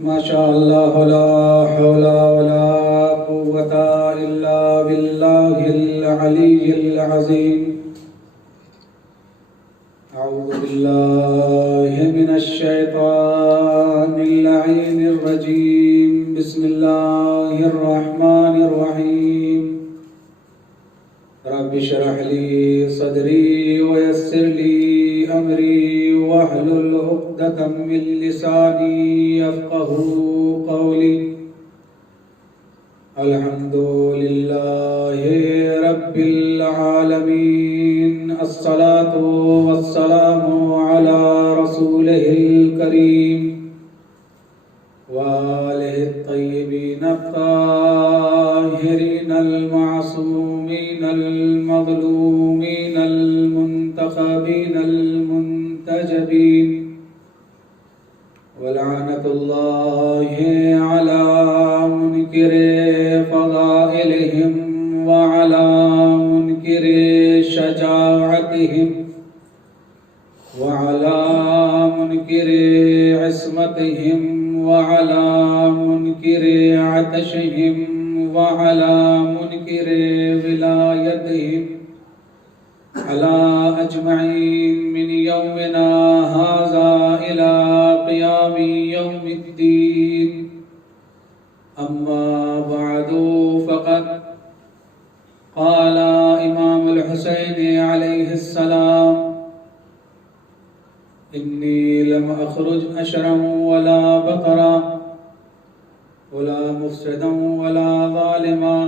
ما شاء الله لا حول ولا قوة إلا بالله العلي العظيم. أعوذ بالله من الشيطان اللعين الرجيم. بسم الله الرحمن الرحيم. رب اشرح لي صدري ويسر لي أمري واحلل عقدة من لساني يفقهوا قولي. الحمد لله رب العالمين. الصلاة والسلام على رسوله الكريم وآله الطيبين الطاهرين المعصومين المظلومين المنتخبين المنتجبين. ولعنة الله على منكر فضائلهم وعلى منكر شجاعتهم وعلى منكر عصمتهم وعلى منكر عطشهم وعلى منكر ولايتهم على أجمعين من يومنا هذا إلى قيام يوم الدين. أما بعد فقد قال إمام الحسين عليه السلام: إني لم أخرج أشرا ولا بطرا ولا مفسدا ولا ظالما،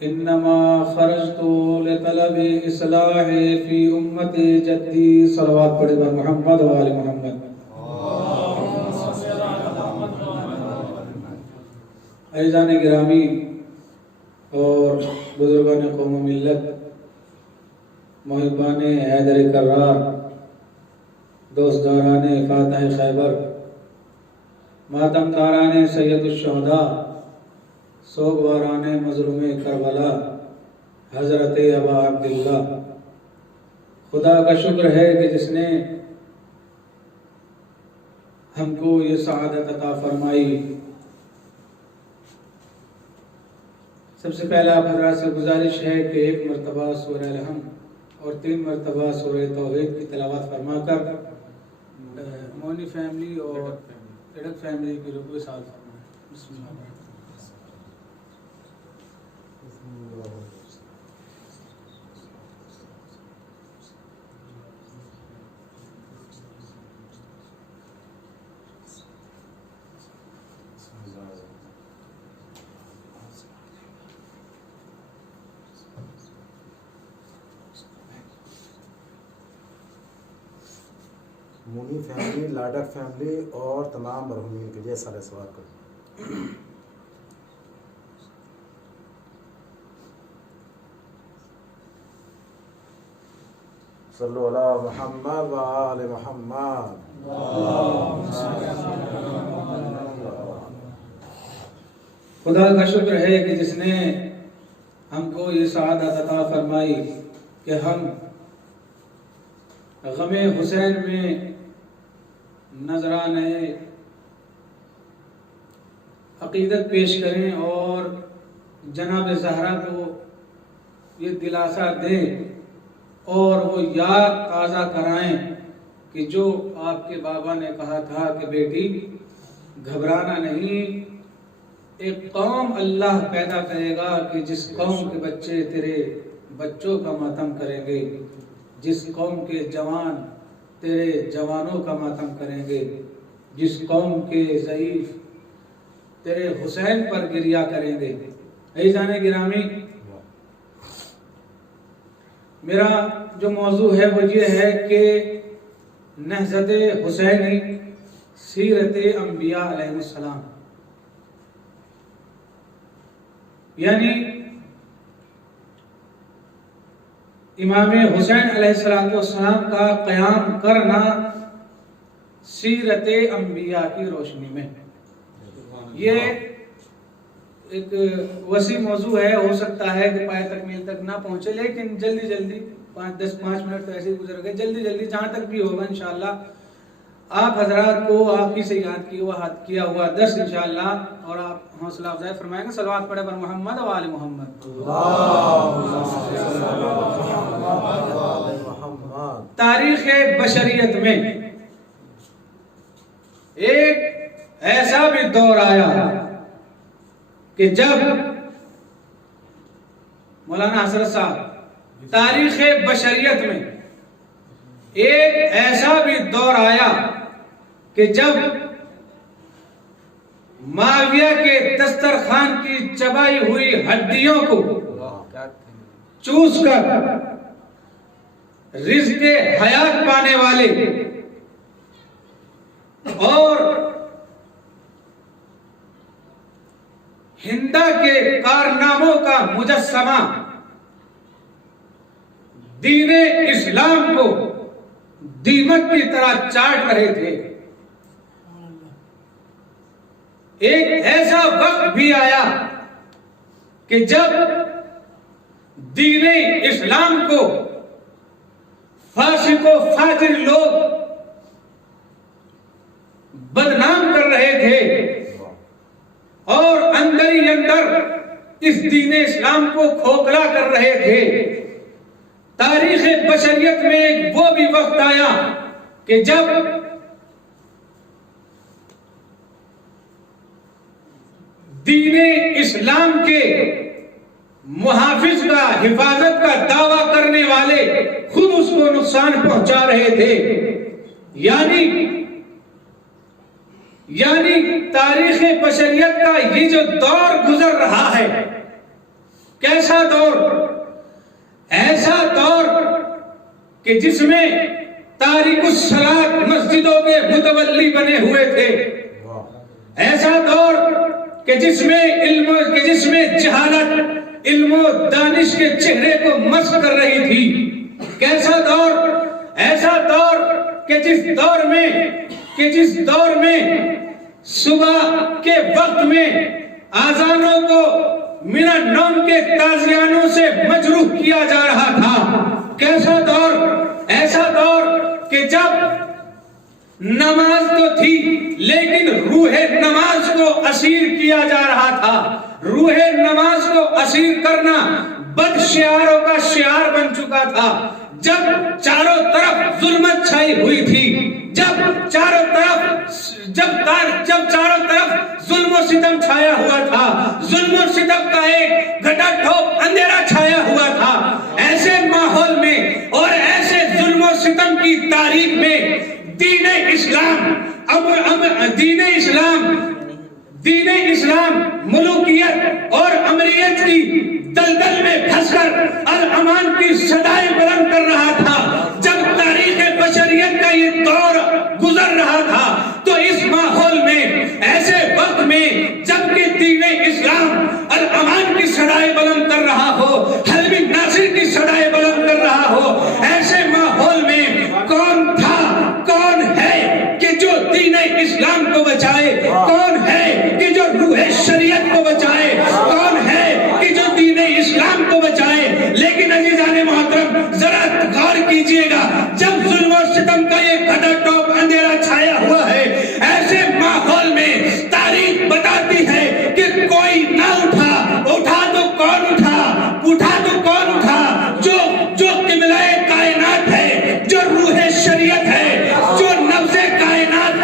إنما خرجت لطلب إصلاح في أمة جدي. صلوات پڑھے بر محمد و آل محمد. عزیزان گرامی اور بزرگان قوم و ملت، محبان حیدر کرار، دوستداران فاتح خیبر، ماتم داران سید الشہداء، سوگواران مظلوم کربلا، حضرت ابا عبداللہ، خدا کا شکر ہے کہ جس نے ہم کو یہ سعادت عطا فرمائی. سب سے پہلے آپ حضرات سے گزارش ہے کہ 1 مرتبہ سورہ الحمد اور 3 مرتبہ سورہ توحید کی تلاوت فرما کر مونی فیملی اور اڑک فیملی کی رکوع سال فرمائیں. بسم اللہ الرحمن الرحیم. مونی فیملی، لاڈر فیملی اور تمام مرحومین کے لیے سارے سوال کریں. صلو علی محمد و آل محمد. خدا کا شکر ہے کہ جس نے ہم کو یہ سعادت عطا فرمائی کہ ہم غم حسین میں نذرانے عقیدت پیش کریں اور جناب زہرا کو یہ دلاسا دیں اور وہ یاد تازہ کرائیں کہ جو آپ کے بابا نے کہا تھا کہ بیٹی گھبرانا نہیں، ایک قوم اللہ پیدا کرے گا کہ جس قوم کے بچے تیرے بچوں کا ماتم کریں گے، جس قوم کے جوان تیرے جوانوں کا ماتم کریں گے، جس قوم کے ضعیف تیرے حسین پر گریہ کریں گے. عزیزان گرامی، میرا جو موضوع ہے وہ یہ ہے کہ نہضت حسینی، سیرت انبیاء علیہ السلام، یعنی امام حسین علیہ السلام کا قیام کرنا سیرت انبیاء کی روشنی میں. یہ ایک وسیع موضوع ہے، ہو سکتا ہے کہ پائے تکمیل تک نہ پہنچے، لیکن جلدی 5 منٹ تو ایسے ہی گزر گئے، جلدی جہاں تک بھی ہوگا انشاءاللہ آپ حضرات کو آپ ہی سے یاد کیا ہوا درس انشاءاللہ، اور آپ حوصلہ افزائی فرمائیں گے. صلوات پڑھے بر محمد و آل محمد. تاریخ بشریت میں ایک ایسا بھی دور آیا کہ جب مولانا حضرت صاحب، تاریخ بشریت میں ایک ایسا بھی دور آیا کہ جب معاویہ کے دسترخوان کی چبائی ہوئی ہڈیوں کو چوس کر رزق حیات پانے والے اور ہندا کے کارناموں کا مجسمہ دین اسلام کو دیمک کی طرح چاٹ رہے تھے. ایک ایسا وقت بھی آیا کہ جب دین اسلام کو فاسق و فاجر لوگ بدنام کر رہے تھے اور اندر ہی اندر اس دین اسلام کو کھوکھلا کر رہے تھے. تاریخ بشریت میں ایک وہ بھی وقت آیا کہ جب دین اسلام کے محافظ کا، حفاظت کا دعویٰ کرنے والے خود اس کو نقصان پہنچا رہے تھے. یعنی تاریخ بشریت کا یہ جو دور گزر رہا ہے، کیسا دور؟ ایسا دور کہ جس میں تارک الصلاۃ مسجدوں کے متولی بنے ہوئے تھے. ایسا دور کہ جس میں جہالت علم و دانش کے چہرے کو مسخ کر رہی تھی. کیسا دور؟ ایسا دور کہ جس دور میں صبح کے وقت میں آذانوں کو من النوم کے تازیانوں سے مجروح کیا جا رہا تھا. کیسا دور؟ ایسا دور کہ جب نماز تو تھی لیکن روح نماز کو اسیر کیا جا رہا تھا. روح نماز کو اسیر کرنا بد شعاروں کا شعار بن چکا تھا. جب چاروں طرف ظلمت چھائی ہوئی تھی، جب چاروں طرف ظلم و ستم چھایا ہوا تھا، ظلم و ستم کا ایک گھٹا ٹھوپ اندھیرا چھایا ہوا تھا، ایسے ماحول میں اور ایسے ظلم و ستم کی تاریخ میں دین اسلام ملوکیت اور امریت کی دلدل میں پھنس کر الامان کی صدائیں بلند کر رہا تھا. جب تاریخ بشریت کا یہ دور گزر رہا تھا تو اس ماحول میں، ایسے وقت میں جب کہ دین اسلام الامان کی صدائیں بلند کر رہا ہو، حلمی ناصر کی صدائیں بلند کر رہا ہو، ایسے ماحول میں کون تھا، کون ہے کہ جو دین اسلام کو بچائے؟ کون ہے کہ جو روح شریعت کو بچائے؟ کون ہے کہ جو دین اسلام کو بچائے؟ لیکن عزیزان محترم ذرا غور کیجئے گا، جب ظلم و ستم کا یہ گھٹا ٹوپ اندھیرا چھایا ہوا ہے، ایسے ماحول میں تاریخ بتاتی ہے کہ کوئی نہ اٹھا تو کون اٹھا؟ جو قبلہ کائنات ہے، جو روح شریعت ہے، جو نبض کائنات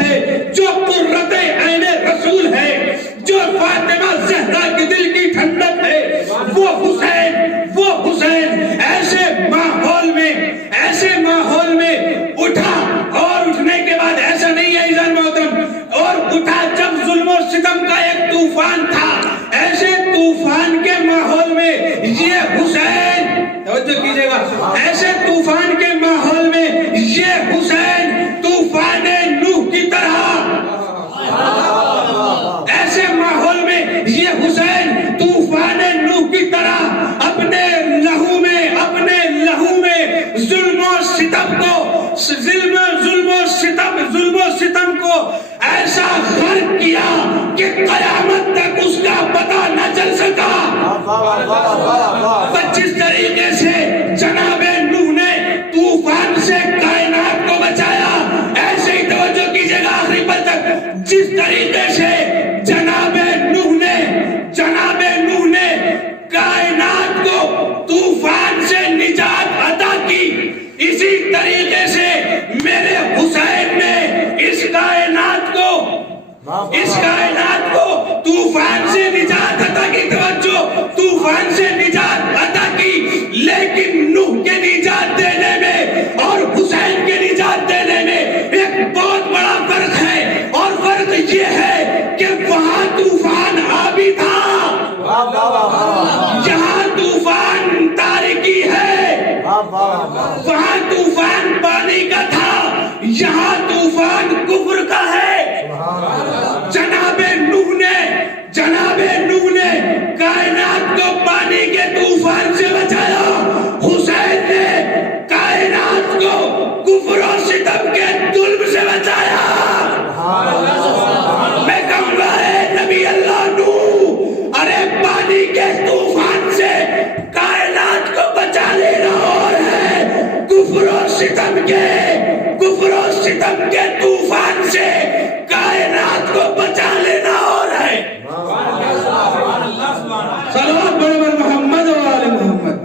ہے، جو قرۃ عین رسول ہے، جو فاطمہ زہرا کے دل کی ٹھنڈک ہے، وہ حسین ایسے ماحول میں اٹھا. اور اٹھنے کے بعد ایسا نہیں ہے عزیزان محترم، اور اٹھا جب ظلم و ستم کا ایک طوفان تھا، ایسے طوفان کے ماحول میں یہ حسین، توجہ کیجئے گا، ایسے طوفان کے ماحول میں یہ حسین طوفان نوح کی طرح، ایسے ماحول میں یہ حسین طوفان نوح کی طرح اپنے لہو میں ظلم و ستم کو ایسا غرق کیا کہ قیامت تک اس کا پتہ نہ چل سکا. جس طریقے سے جناب نوح نے طوفان سے کائنات کو جس طریقے سے جناب نوح نے کائنات کو طوفان سے نجات عطا کی، اسی طریقے سے میرے حسین نے اس کائنات کو طوفان سے نجات عطا کی، توجہ، طوفان سے نجات عطا کی، لیکن نوح کے نجات دینے میں اور حسین کے نجات دینے میں ایک بہت بڑا فرق ہے، اور فرق یہ ہے کہ وہاں طوفان آبی تھا، یہاں طوفان تاریکی ہے، وہاں طوفان پانی کا تھا، یہاں طوفان کفر کا ہے۔ جناب نوح نے کائنات کو پانی کے طوفان سے بچایا، حسین نے کائنات کو کفر و ستم کے ظلم سے بچایا۔ میں کہوں گا اے نبی اللہ نوح، ارے پانی کے طوفان سے کائنات کو بچا لینا اور ہے، کفر و ستم کے طوفان سے کائنات کو بچا لینا اور ہے۔ صلوات بڑھ محمد و آل محمد۔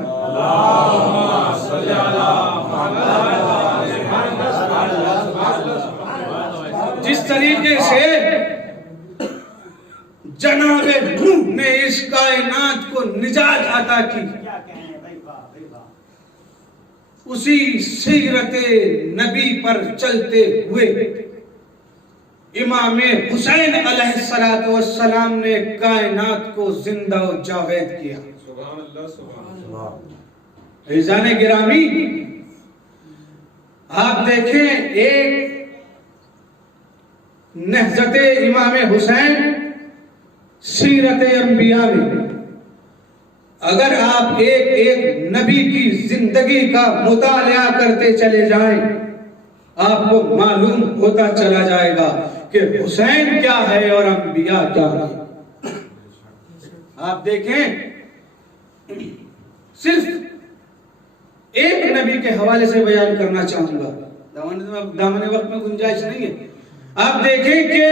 جس طریقے سے جناب نوح نے اس کائنات کو نجات عطا کی، اسی سیرت نبی پر چلتے ہوئے امام حسین علیہ السلام نے کائنات کو زندہ و جاوید کیا۔ سبحان اللہ، سبحان اللہ۔ عزیزان گرامی، آپ دیکھیں ایک نہضت امام حسین سیرت انبیاء میں اگر آپ ایک نبی کی زندگی کا مطالعہ کرتے چلے جائیں، آپ کو معلوم ہوتا چلا جائے گا کہ حسین کیا ہے اور انبیاء کیا ہے۔ آپ دیکھیں، صرف ایک نبی کے حوالے سے بیان کرنا چاہوں گا، دامن وقت میں گنجائش نہیں ہے۔ آپ دیکھیں کہ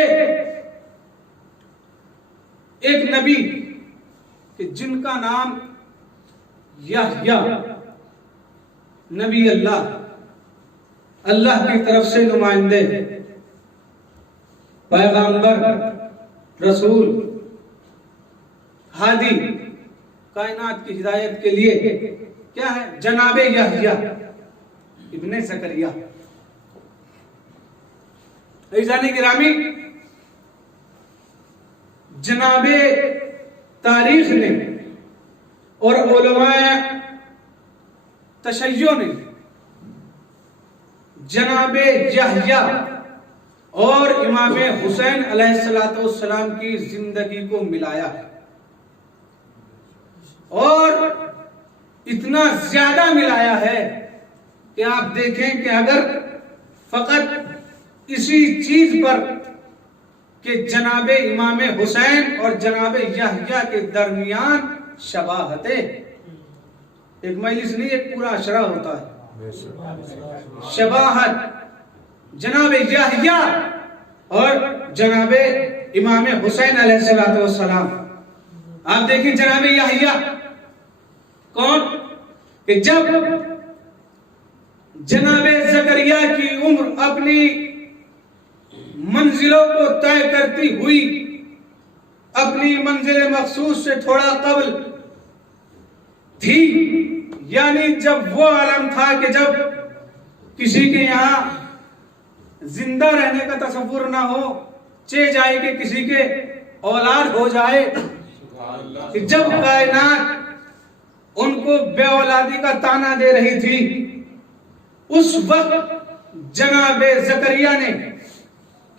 ایک نبی کہ جن کا نام یحییٰ، نبی اللہ کی طرف سے نمائندے، پیغمبر، رسول، ہادی، کائنات کی ہدایت کے لیے کیا ہے؟ جناب یحییٰ ابن زکریا۔ عزیزان گرامی، جناب تاریخ نے اور علماء تشیع نے جناب یحییٰ اور امام حسین علیہ السلام کی زندگی کو ملایا ہے، اور اتنا زیادہ ملایا ہے کہ آپ دیکھیں کہ اگر فقط اسی چیز پر کہ جناب امام حسین اور جناب یحییٰ کے درمیان شباہتیں، ایک مجلس نہیں، ایک پورا عشرہ ہوتا ہے، شباہت جناب یحییٰ اور جناب امام حسین علیہ السلام۔ آپ دیکھیں جناب یحییٰ کون؟ کہ جب جناب زکریا کی عمر اپنی منزلوں کو طے کرتی ہوئی اپنی منزل مخصوص سے تھوڑا قبل تھی، یعنی جب وہ عالم تھا کہ جب کسی کے یہاں زندہ رہنے کا تصور نہ ہو، چہ جائے کہ کسی کے اولاد ہو جائے، کہ جب کائنات ان کو بے اولادی کا طعنہ دے رہی تھی، اس وقت جناب زکریا نے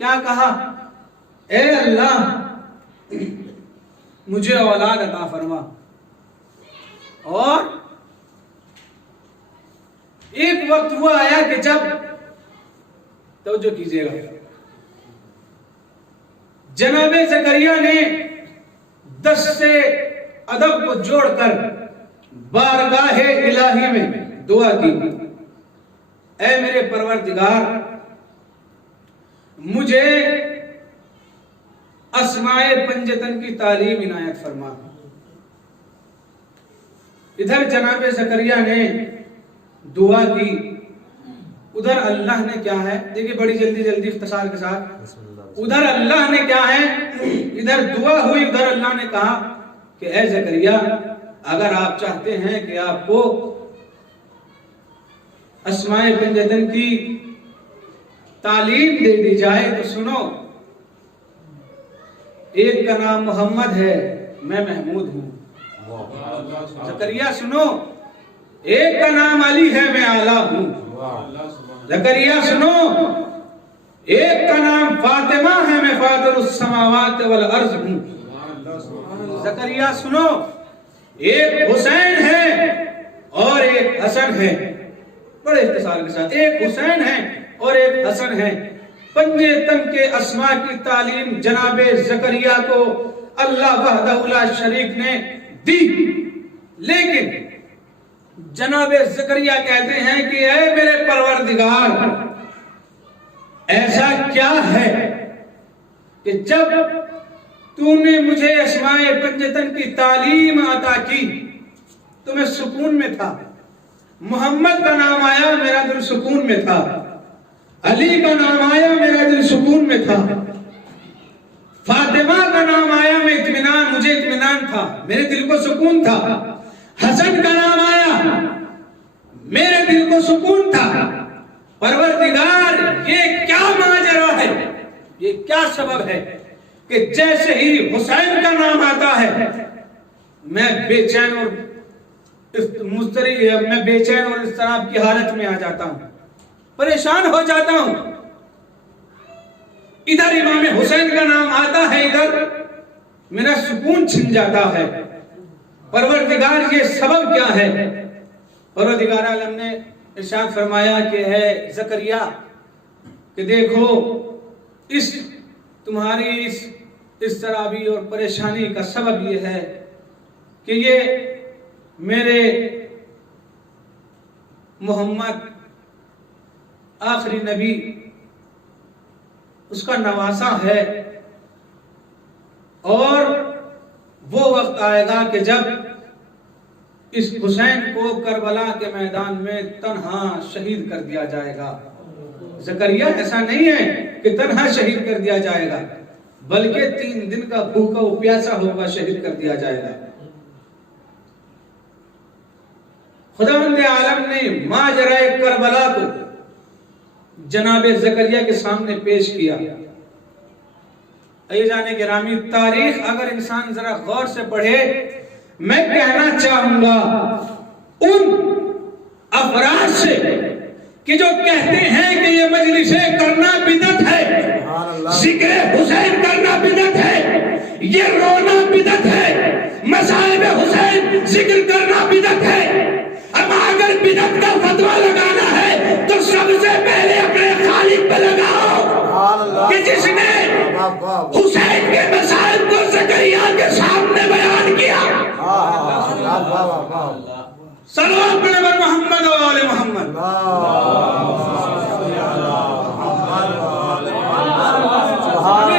کیا کہا؟ اے اللہ مجھے اولاد عطا فرما۔ اور ایک وقت وہ آیا کہ جب، توجہ کیجئے گا، جناب زکریا نے 10 سے ادب کو جوڑ کر بارگاہ الہی میں دعا کی، اے میرے پروردگار، مجھے اسماء پنجتن کی تعلیم عنایت فرما۔ ادھر جناب زکریا نے دعا کی، ادھر اللہ نے کیا ہے، دیکھیں بڑی جلدی اختصار کے ساتھ، ادھر اللہ نے کیا ہے، ادھر دعا ہوئی، ادھر اللہ نے کہا کہ اے زکریا اگر آپ چاہتے ہیں کہ آپ کو اسماء پنجتن کی تعلیم دے دی جائے تو سنو، ایک کا نام محمد ہے، میں محمود ہوں۔ زکریا سنو، ایک کا نام علی ہے، میں اعلیٰ ہوں۔ زکریا سنو، ایک کا نام فاطمہ ہے، میں فاطر السماوات والارض ہوں۔ زکریا سنو، ایک حسین ہے اور ایک حسن ہے، بڑے اختصار کے ساتھ، ایک حسین ہے اور ایک حسن ہے۔ پنجتن کے اسماء کی تعلیم جناب زکریا کو اللہ وحدہ لا شریک نے دی، لیکن جناب زکریا کہتے ہیں کہ اے میرے پروردگار، ایسا کیا ہے کہ جب تو نے مجھے اسماء پنجتن کی تعلیم عطا کی تو میں سکون میں تھا، محمد کا نام آیا میرا دل سکون میں تھا، علی کا نام آیا میرا دل سکون میں تھا، فاطمہ کا نام آیا مجھے اطمینان تھا، میرے دل کو سکون تھا، حسن کا نام آیا میرے دل کو سکون تھا۔ پروردگار یہ کیا ماجرا ہے، یہ کیا سبب ہے کہ جیسے ہی حسین کا نام آتا ہے میں بے چین اور اضطراب کی حالت میں آ جاتا ہوں، پریشان ہو جاتا ہوں۔ ادھر امام حسین کا نام آتا ہے، ادھر میرا سکون چھن جاتا ہے۔ پروردگار یہ سبب کیا ہے؟ پروردگار عالم نے ارشاد فرمایا کہ ہے زکریا کہ دیکھو اس تمہاری اس اضطرابی اور پریشانی کا سبب یہ ہے کہ یہ میرے محمد آخری نبی اس کا نواسا ہے، اور وہ وقت آئے گا کہ جب اس حسین کو کربلا کے میدان میں تنہا شہید کر دیا جائے گا۔ زکریا ایسا نہیں ہے کہ تنہا شہید کر دیا جائے گا، بلکہ 3 دن کا بھوکا و پیاسا ہوگا شہید کر دیا جائے گا۔ خداوند عالم نے ماجرا کربلا کو جناب زکریا کے سامنے پیش کیا۔ عزیزان گرامی، تاریخ اگر انسان ذرا غور سے پڑھے، میں کہنا چاہوں گا ان افراد سے کہ جو کہتے ہیں کہ یہ مجلسیں کرنا بدعت ہے، ذکر حسین کرنا بدعت ہے، یہ رونا بدعت ہے، مصائب حسین ذکر کرنا بدعت ہے۔ اب اگر بدعت کا فتویٰ لگانا ہے تو سب سے پہلے اپنے خالق پہ لگاؤ کہ جس نے حسین کے مسائل کو زکریا کے سامنے بیان کیا۔ صلوات پڑھیں بر محمد و آل محمد۔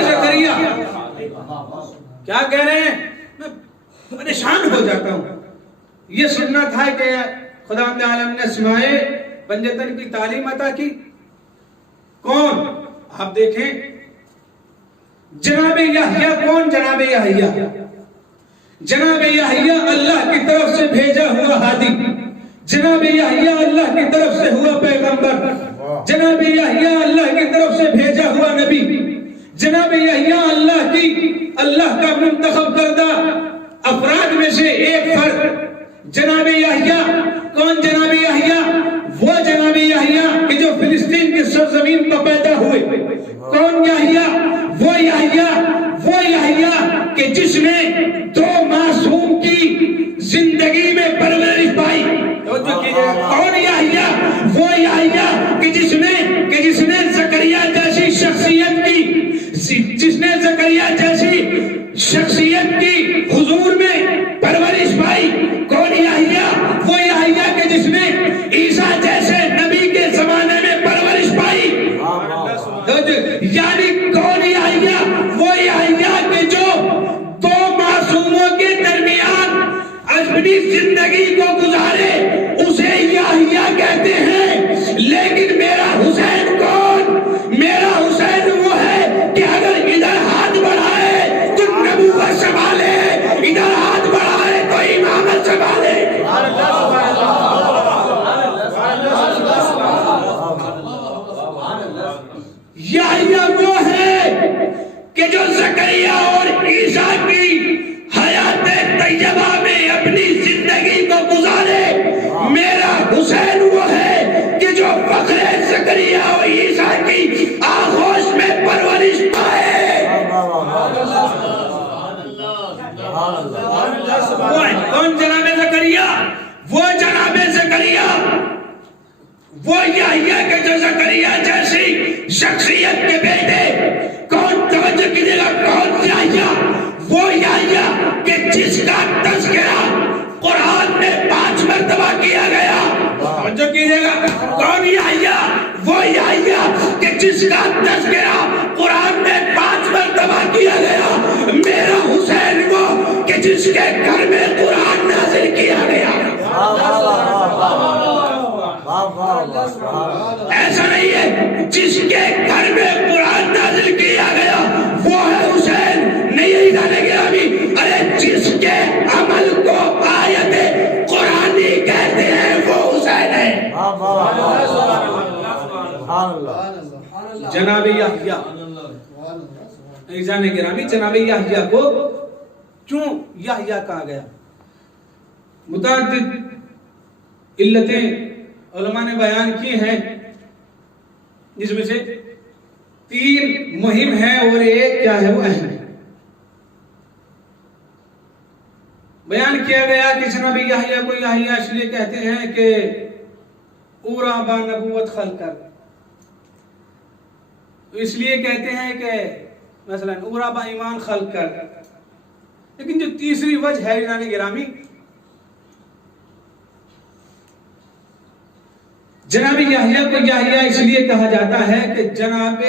زکریا کیا کہہ رہے ہیں؟ میں پریشان ہو جاتا ہوں۔ یہ سننا تھا کہ خداوند عالم نے اسماء پنجتن کی تعلیم عطا کی۔ کون؟ آپ دیکھیں، جناب یحییٰ کون؟ جناب یحییٰ اللہ کی طرف سے بھیجا ہوا ہادی، جناب یحییٰ اللہ کی طرف سے ہوا پیغمبر، جناب یحییٰ اللہ کی طرف سے بھیجا ہوا نبی، جناب یحییٰ اللہ کا منتخب کردہ افراد میں سے ایک فرد جناب یحییٰ۔ کون جناب یحییٰ؟ وہ جناب یحییٰ کہ جو فلسطین کی سرزمین پر پیدا ہوئے۔ کون یحییٰ؟ وہ یحییٰ کہ جس نے 2 معصوم کی زندگی میں پرورش پائی۔ کون یحییٰ؟ وہ یحییٰ کہ جس نے زکریا جیسی شخصیت کی حضور میں پرورش پائی۔ کون یحییٰ؟ وہ یحییٰ کہ جس نے عیسیٰ جیسے نبی کے زمانے میں پرورش پائی۔ یعنی کون یحییٰ؟ وہ یحییٰ اپنی زندگی کو گزارے اسے یحییٰ کہتے ہیں. لیکن میرا حسین کون؟ میرا حسین وہ ہے کہ اگر ادھر ہاتھ بڑھائے تو نبوت سنبھالے، ادھر ہاتھ بڑھائے تو امامت سنبھالے. یحییٰ وہ ہے کہ جو زکریا اور عیسیٰ کی حیات طیبہ میں اپنی زندگی کو گزارے. میرا حسین وہ ہے کہ جو فخر زکریا اور عیسیٰ کی آغوش میں پرورش پائے. کون جناب زکریا؟ وہ جناب زکریا، وہ یحییٰ کے جو زکریا جیسی شخصیت کے بیٹے. کون توجہ کیجیے گا؟ کون یحییٰ؟ وہ یحییٰ کہ جس کا تذکرہ قرآن میں 5 مرتبہ کیا گیا. توجہ کیجیے گا. کون یحییٰ؟ وہ یحییٰ کہ جس کا تذکرہ قرآن میں 5 مرتبہ کیا گیا. میرا حسین وہ کہ جس کے گھر میں قرآن نازل کیا گیا. ایسا نہیں ہے جس کے گھر میں قرآن نازل کیا گیا وہ ہے حسین. نہیں جانے گیا ابھی. ارے جس کے عمل کو آیت قرآنی کہتے ہیں وہ حسین ہے. جناب یحییٰ عزیزان گرامی، جناب یحییٰ کو کیوں یحییٰ کہا گیا؟ متعدد علتیں علماء نے بیان کی ہیں، جس میں سے 3 مہم ہیں اور ایک کیا ہے وہ اہم ہے. بیان کیا گیا کہ جناب یحییٰ کو یحییٰ اس لیے کہتے ہیں کہ اورا با نبوت خلق کر. اس لیے کہتے ہیں کہ مثلا اورا با ایمان خلق کر. لیکن جو تیسری وجہ ہے عزیزان گرامی، جناب یحییٰ کو یحییٰ اس لیے کہا جاتا ہے کہ جناب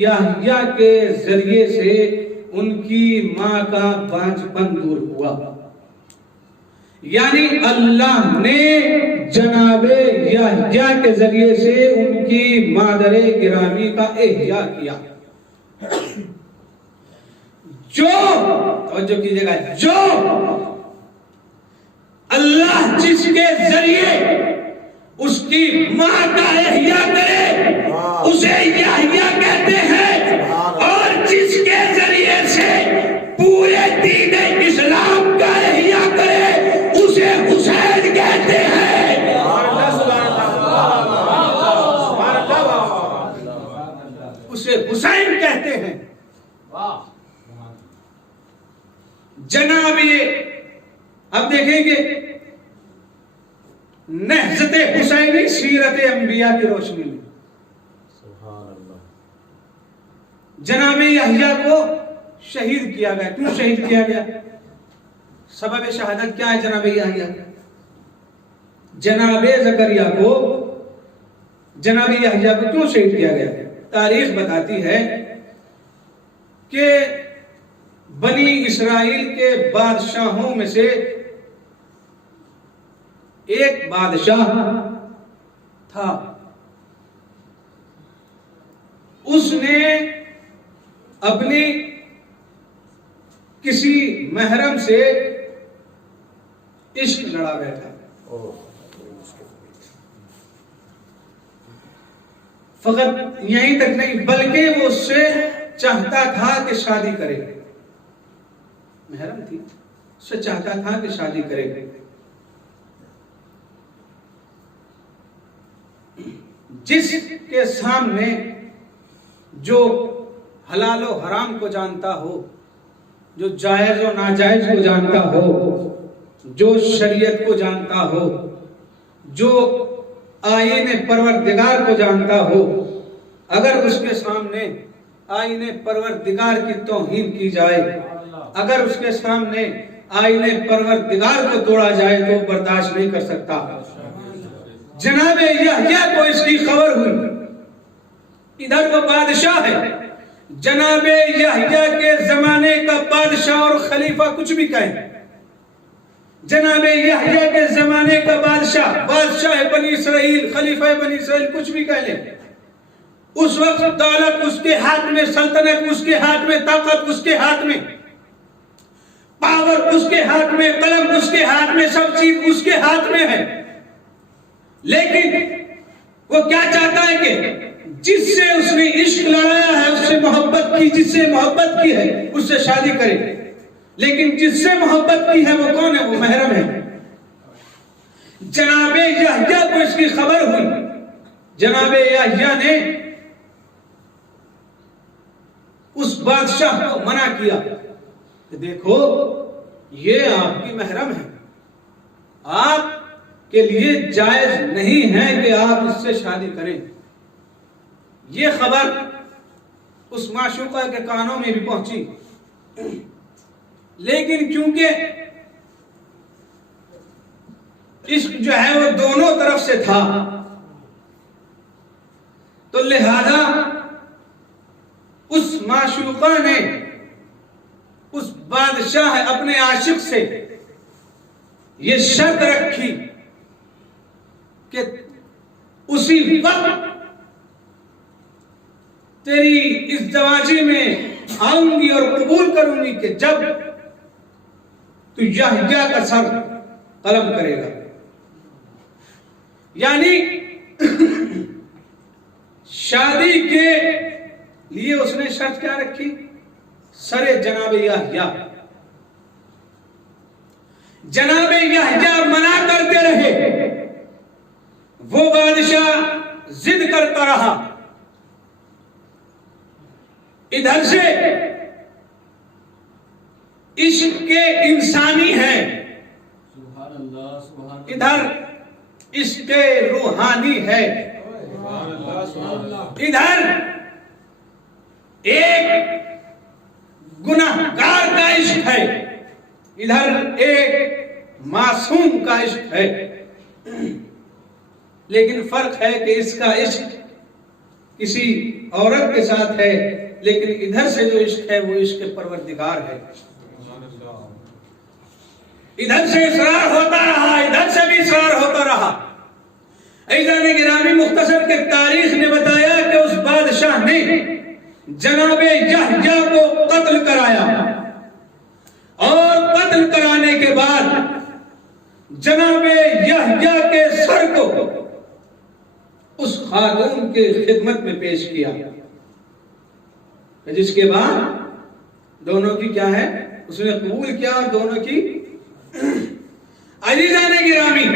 یحییٰ کے ذریعے سے ان کی ماں کا بانجھپن دور ہوا. یعنی اللہ نے جناب یحییٰ کے ذریعے سے ان کی مادر گرامی کا احیاء کیا. جو توجہ کیجئے گا، جو اللہ جس کے ذریعے اس کی ماں کا احیاء کرے اسے یحییٰ کہتے ہیں، اور جس کے ذریعے سے پورے دین اسلام کا احیاء کرے اسے حسین کہتے ہیں. اسے حسین کہتے ہیں. جناب اب دیکھیں گے نہضت حسینی سیرت انبیاء کی روشنی میں جناب یحییٰ کو شہید کیا گیا. کیوں شہید کیا گیا؟ سبب شہادت کیا ہے جناب یحییٰ؟ جناب زکریا کو، جناب یحییٰ کو کیوں شہید کیا گیا؟ تاریخ بتاتی ہے کہ بنی اسرائیل کے بادشاہوں میں سے ایک بادشاہ تھا. اس نے اپنی کسی محرم سے عشق لڑا بیٹھا. فقط یہیں تک نہیں بلکہ وہ اس سے چاہتا تھا کہ شادی کرے. محرم تھی، اس سے چاہتا تھا کہ شادی کرے. جس کے سامنے جو حلال و حرام کو جانتا ہو، جو جائز و ناجائز کو جانتا ہو، جو شریعت کو جانتا ہو، جو آئین پروردگار کو جانتا ہو، اگر اس کے سامنے آئین پروردگار کی توہین کی جائے، اگر اس کے سامنے آئین پروردگار کو توڑا جائے تو برداشت نہیں کر سکتا. جناب یحییٰ کو اس کی خبر ہوئی. ادھر وہ بادشاہ ہے، جناب یحییٰ کے زمانے کا بادشاہ اور خلیفہ کچھ بھی کہیں، جناب یحییٰ کے زمانے کا بادشاہ بنی اسرائیل، خلیفہ بنی اسرائیل، کچھ بھی کہہ لیں، اس وقت دولت اس کے ہاتھ میں، سلطنت اس کے ہاتھ میں، طاقت اس کے ہاتھ میں، پاور اس کے ہاتھ میں، قلم اس کے ہاتھ میں، سب چیز اس کے ہاتھ میں ہے. لیکن وہ کیا چاہتا ہے کہ جس سے اس نے عشق لڑایا ہے اس سے محبت کی، جس سے محبت کی ہے اس سے شادی کرے. لیکن جس سے محبت کی ہے وہ کون ہے؟ وہ محرم ہے. جناب یحییٰ کو اس کی خبر ہوئی. جناب یحییٰ نے اس بادشاہ کو منع کیا کہ دیکھو یہ آپ کی محرم ہے، آپ کے لیے جائز نہیں ہے کہ آپ اس سے شادی کریں. یہ خبر اس معشوقہ کے کانوں میں بھی پہنچی. لیکن کیونکہ عشق جو ہے وہ دونوں طرف سے تھا تو لہذا اس معشوقہ نے اس بادشاہ اپنے عاشق سے یہ شرط رکھی کہ اسی وقت تیری ازدواجی میں آؤں گی اور قبول کروں گی کہ جب تو یحییٰ کا سر قلم کرے گا. یعنی شادی کے لیے اس نے شرط کیا رکھی؟ سر جناب یحییٰ. جناب یحییٰ منع کرتے رہے، وہ بادشاہ ضد کرتا رہا. ادھر سے عشق کے انسانی ہے، ادھر عشق روحانی ہے. ادھر ایک گناہگار کا عشق ہے، ادھر ایک معصوم کا عشق ہے. لیکن فرق ہے کہ اس کا عشق کسی عورت کے ساتھ ہے، لیکن ادھر سے جو عشق ہے وہ عشق پروردگار ہے. ادھر سے اصرار ہوتا رہا، ادھر سے بھی اصرار ہوتا رہا. عزیزان گرامی، مختصر کے تاریخ نے بتایا کہ اس بادشاہ نے جناب یحییٰ کو قتل کرایا، اور قتل کرانے کے بعد جناب یحییٰ کے سر کو اس خاتون کے خدمت میں پیش کیا، جس کے بعد دونوں کی کیا ہے؟ اس نے قبول کیا اور دونوں کی. عزیزان گرامی،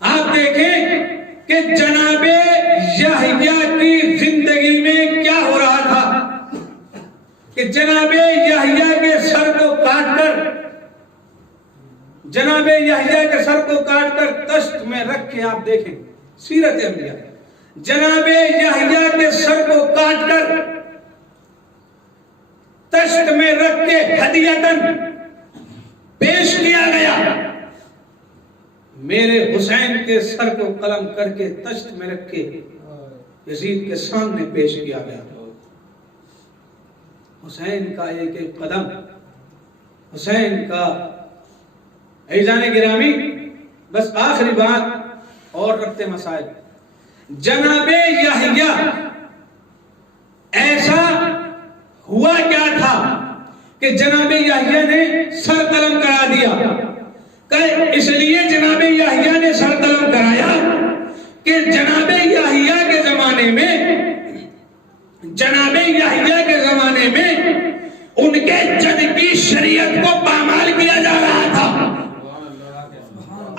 آپ دیکھیں کہ جناب یحییٰ کی زندگی میں کیا ہو رہا تھا کہ جناب یحییٰ کے سر کو کاٹ کر، جناب یحییٰ کے سر کو کاٹ کر تشت میں رکھ کے، آپ دیکھیں سیرت انبیاء، جناب یحییٰ کے سر کو کاٹ کر تشت میں رکھ کے ہدیتاً پیش کیا گیا. میرے حسین کے سر کو قلم کر کے تشت میں رکھ کے یزید کے سامنے پیش کیا گیا. حسین کا ایک ایک قدم، حسین کا. عزیزان گرامی، بس آخری بات اور رکھتے مسائل. جناب یحییٰ ایسا ہوا کیا تھا کہ جناب یحییٰ نے سر قلم کرا دیا؟ اس لیے جناب یحییٰ نے سر قلم کرایا کہ جناب یحییٰ کے زمانے میں ان کے جد کی شریعت کو پامال کیا جا رہا تھا،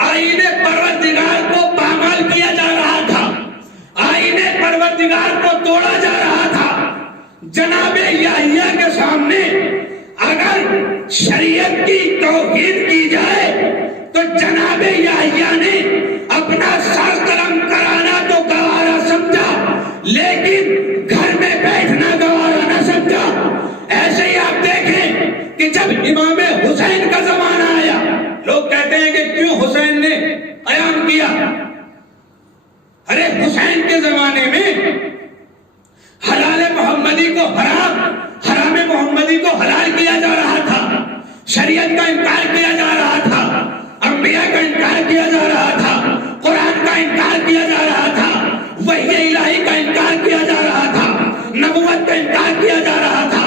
آئین پروردگار کو پامال کیا جا رہا تھا، آئین پروردگار کو توڑا جا رہا تھا. جناب یحییٰ کے سامنے اگر شریعت کی توہین کی جائے تو جناب یحییٰ نے اپنا سر قلم کرانا تو گوارا سمجھا، لیکن گھر میں بیٹھنا گوارا نہ سمجھا. ایسے ہی آپ دیکھیں کہ جب امام حسین کا زمانہ آیا، لوگ کہتے ہیں کہ کیوں حسین نے قیام کیا؟ ارے حسین کے زمانے میں حلال محمدی کو حرام، حرام محمدی کو حلال کیا جا رہا تھا، شریعت کا انکار کیا جا رہا تھا. نبوت کا انکار کیا جا رہا تھا،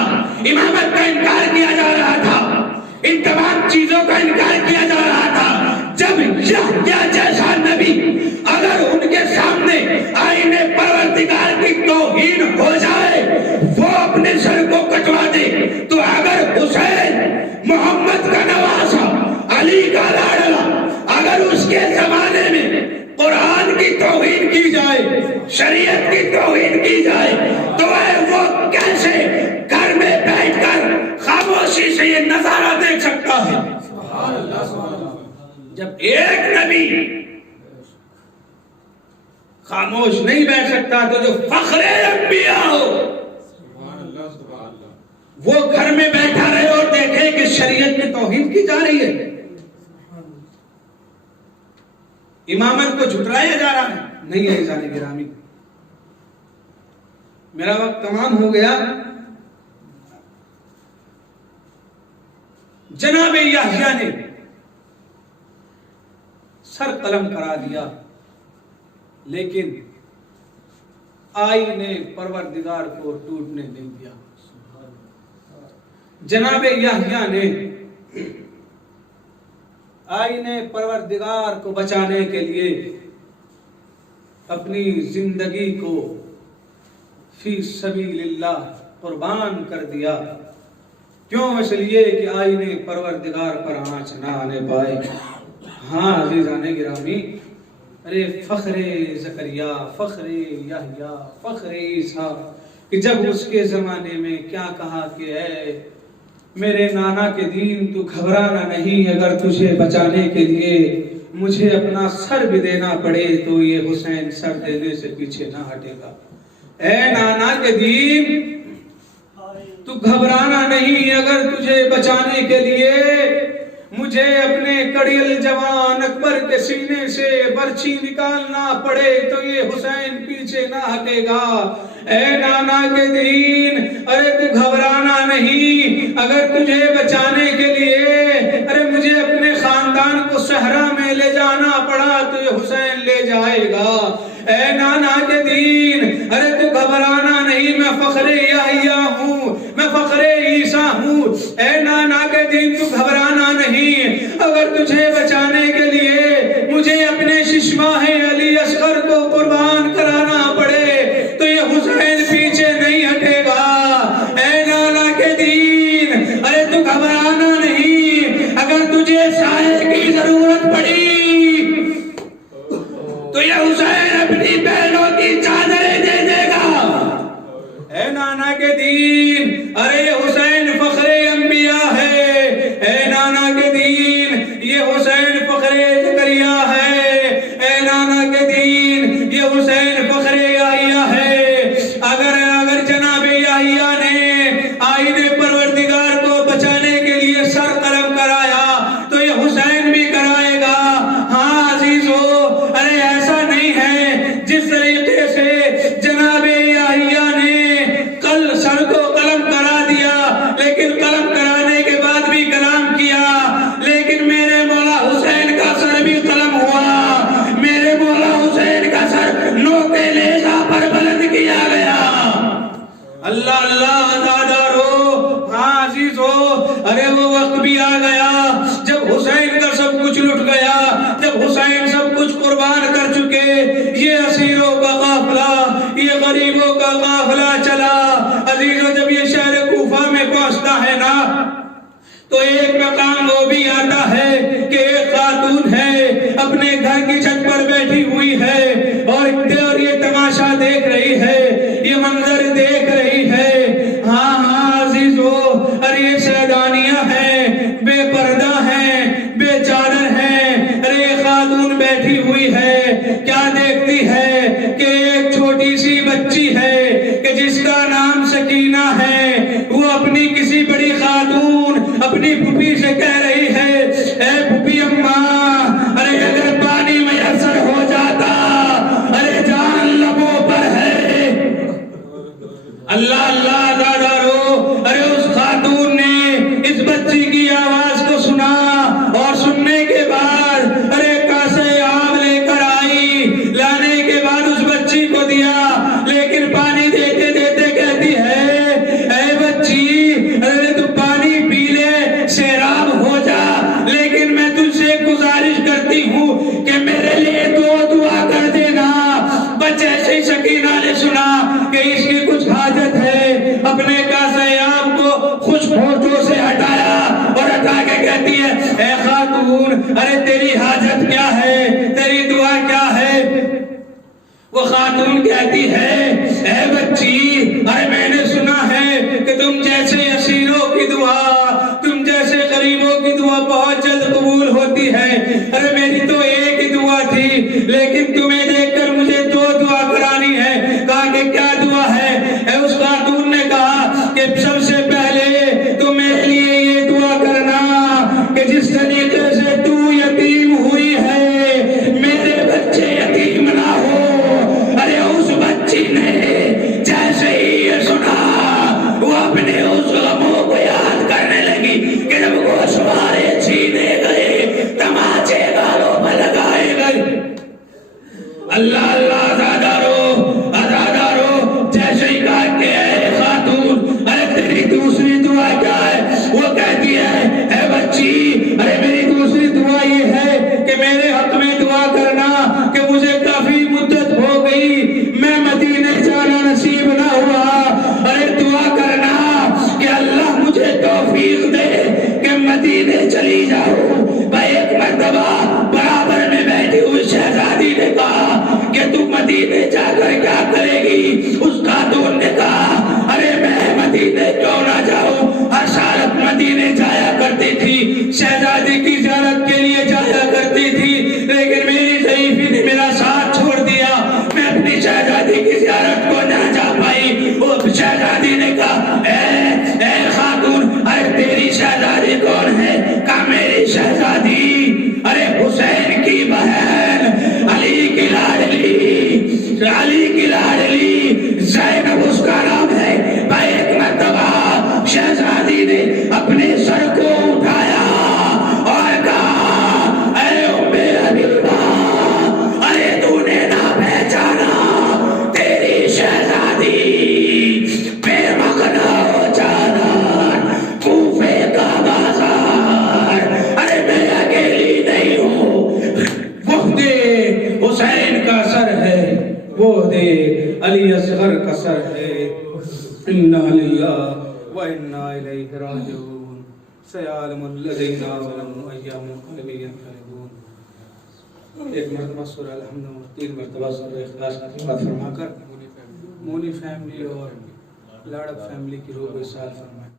امامت کا انکار کیا جا رہا تھا، ان تمام چیزوں کا انکار کیا جا رہا تھا، جب یحییٰ جیسا نبی اگر ان کے سامنے آئین پروردگار کی توہین ہو جائے وہ اپنے سر کو کٹوا دے، تو اگر حسین محمد کا نواسا علی کا لاڈلا اگر اس کے زمانے میں قرآن کی توہین کی جائے، شریعت کی توہین کی جائے، تو وہ کیسے گھر میں بیٹھ کر خاموشی سے یہ نظارہ دیکھ سکتا ہے؟ جب ایک نبی خاموش نہیں بیٹھ سکتا تو جو فخر انبیاء ہو وہ گھر میں بیٹھا رہے اور دیکھے کہ شریعت میں توہین کی جا رہی ہے، امامت کو جھٹلایا جا رہا ہے۔ نہیں ہے عزیزان گرامی، میرا وقت تمام ہو گیا۔ جناب یحییٰ نے سر قلم کرا دیا لیکن آئین پروردگار کو ٹوٹنے نہیں دیا۔ جناب یحییٰ نے آئین پروردگار کو بچانے کے لیے اپنی زندگی کو فی سبیل اللہ قربان کر دیا۔ کیوں؟ اس لیے کہ آئین پروردگار پر آنچ نہ آنے پائے۔ ہاں عزیزان گرامی، ارے فخر زکریا، فخر یحییٰ، فخر عیسیٰ، کہ جب اس کے زمانے میں کیا کہا کہ اے میرے نانا کے دین تو گھبرانا نہیں، اگر تجھے بچانے کے لیے مجھے اپنا سر بھی دینا پڑے تو یہ حسین سر دینے سے پیچھے نہ ہٹے گا۔ اے نانا کے دین تو گھبرانا نہیں، اگر تجھے بچانے کے لیے مجھے اپنے کڑیل جوان اکبر کے سینے سے برچھی نکالنا پڑے تو یہ حسین پیچھے نہ ہٹے گا۔ اے نانا کے دین، ارے تو گھبرانا نہیں، اگر تجھے بچانے کے لیے ارے مجھے اپنے خاندان کو صحرا میں لے جانا پڑا تو یہ حسین لے جائے گا۔ اے نانا کے دین، ارے تو گھبرانا نہیں، میں فخر یحییٰ ہوں، میں فخر عیسیٰ ہوں۔ اے نانا کے دین، تو گھبرانا نہیں، اگر تجھے بچانے کے لیے مجھے اپنے ششماہ علی اصغر کو قربان کرانا پڑے تو یہ حسین پیچھے نہیں ہٹے گا۔ اے نانا کے دین، ارے تو گھبرانا نہیں، اگر تجھے سائے کی ضرورت پڑی تو یہ حسین اپنی بہنوں کی چادریں دے دے گا۔ اے نانا کے دین، ارے یہ حسین فخر انبیاء ہے۔ اے نانا کے دین، یہ حسین فخر زکریا ہے۔ اے نانا کے دین، یہ حسین فخر یحییٰ ہے۔ اگر جناب یحییٰ نے آئین پروردگار کو بچانے کے لیے سر قلم کرایا تو یہ حسین بھی کرائے گا۔ ہاں عزیزو، ارے ایسا نہیں ہے جس طریقے سے جناب یحییٰ نے کل سر کو قلم کرا دیا لیکن قلم کرانے کے بعد بھی کلام کیا، لیکن میرے مولا حسین کا سر بھی قلم ہوا، میرے مولا حسین کا سر نوکے نیزہ پر بلند کیا گیا۔ اللہ اللہ دادارو، ہاں عزیزو، ارے وہ وقت بھی آ گیا جب حسین کا سب کچھ لٹ گیا، جب حسین سب کچھ قربان کر چکے، یہ اسیروں کا قافلہ، یہ غریبوں کا قافلہ چلا۔ عزیزو، جب یہ شہر کوفہ میں پہنچتا ہے نا تو ایک مقام وہ بھی آتا ہے کہ ایک خاتون ہے اپنے گھر کی چھت پر بیٹھی ہوئی ہے اور یہ تماشا دیکھ رہی ہے، یہ منظر دیکھ رہی ہے۔ ہاں ہاں عزیزو، ارے یہ سیدانیاں ہیں، بے پردہ ہیں، بے چادر ہیں، ارے یہ خاتون بیٹھی ہوئی ہے، کیا دیکھتی ہے کہ ایک چھوٹی سی بچی ہے کہ جس کا نام سکینہ ہے، وہ اپنی کسی بڑی خاتون اپنی پھوپھی سے کہہ رہی ہے، اے پھوپھی اماں، ارے اگر پانی میسر ہو جاتا، ارے جان لبوں پر ہے۔ اللہ اللہ دادارو، ارے اس خاتون نے اس بچی کی آواز کو سنا اور سننے کے بعد ارے کاسے آب لے کر آئی، لانے کے بعد اس بچی کو دیا، لیکن پانی دیتے دیتے کہتی ہے اے خاتون ارے تیری حاجت کیا ہے، تیری دعا کیا ہے؟ وہ خاتون کہتی ہے اے بچی ارے میں نے سنا ہے کہ تم جیسے اسیروں کی دعا، تم جیسے غریبوں کی دعا بہت جلد قبول ہوتی ہے۔ ارے میری تو ایک ہی دعا تھی لیکن تمہیں دیکھ کر مجھے 2 دعا کرانی ہے۔ کہا کہ کیا دعا ہے؟ اس خاتون نے کہا کہ سب سے پہلے تو میرے لیے یہ دعا کرنا کہ جس طریقے سے تو یتیم ہوئی ہے میرے بچے یتیم نہ ہو۔ ارے اس بچی نے جیسے ہی یہ سنا وہ اپنے اس غموں کو یاد کرنے لگی کہ جب گوشوارے چھینے گئے، تماچے گالوں میں لگائے گئے، اللہ اللہ آزادارو جیسے ہی کہا کہ اے خاتون ارے تیری دوسری دعا کیا ہے؟ وہ کہتی ہے اے بچی ارے میری دوسری دعا یہ ہے کہ میرے حق میں دعا کرنا کہ مجھے کافی مدت ہو گئی میں مدینے جانا نصیب نہ ہوا۔ ارے دعا کرنا کہ اللہ مجھے توفیق دے کہ مدینے چلی جاؤں۔ بھائی ایک مرتبہ برابر میں بیٹھی ہوئی شہزادی نے کہا کہ تو مدینے جا کر کیا کرے گی؟ اس خاتون نے کہا ارے میں مدینے کیوں نہ جاؤں، ہر سال مدینے جایا کرتی تھی، شہزادی کی زیارت کے لیے جایا کرتی تھی، لیکن میری ضعیفی نے میرا ساتھ چھوڑ دیا، میں اپنی شہزادی کی زیارت کو نہ جا پائی۔ وہ شہزادی نے کہا اے خاتون ارے تیری شہزادی کون ہے؟ کہا میری شہزادی ارے حسین کی بہن علی کی لاڈلی زینب اس کا نام ہے۔ بھائی ایک مرتبہ شہزادی نے اپنے سر کو اٹھایا اور کہا اے ام حبیبہ ارے تو نے نہ پہچانا تیری شہزادی بے مغنا ہو جانا کوفے کا بازار، ارے میں اکیلی نہیں ہوں، وفد حسین کا سر ہے، وفد علی اصغر کا سر ہے، انا للہ و انا الیہ راجعون، سیعلم الذین ظلموا ای منقلب ینقلبون۔ ایک مرتبہ سورہ الحمد اور 3 مرتبہ سورہ اخلاص کا تلاوت فرما کر مونی فیملی اور لاڑک فیملی کی روح کو اصال فرمائیں۔